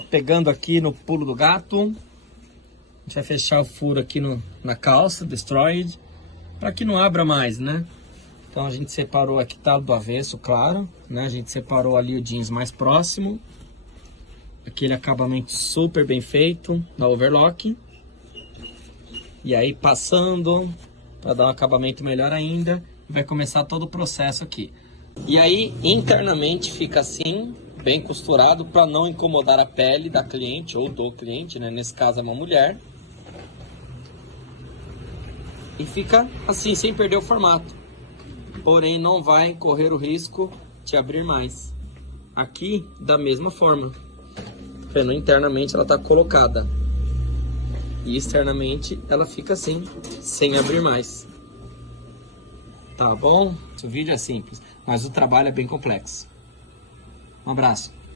Pegando aqui no pulo do gato. A gente vai fechar o furo aqui na calça, destroyed, para que não abra mais, né? Então a gente separou aqui, tá do avesso, claro, né? A gente separou ali o jeans mais próximo. Aquele acabamento super bem feito na overlock. E aí passando para dar um acabamento melhor ainda, vai começar todo o processo aqui. E aí internamente fica assim, bem costurado, para não incomodar a pele da cliente ou do cliente, né? Nesse caso é uma mulher. E fica assim, sem perder o formato. Porém, não vai correr o risco de abrir mais. Aqui, da mesma forma. Vendo, internamente ela está colocada. E externamente ela fica assim, sem abrir mais. Tá bom? O vídeo é simples, mas o trabalho é bem complexo. Um abraço.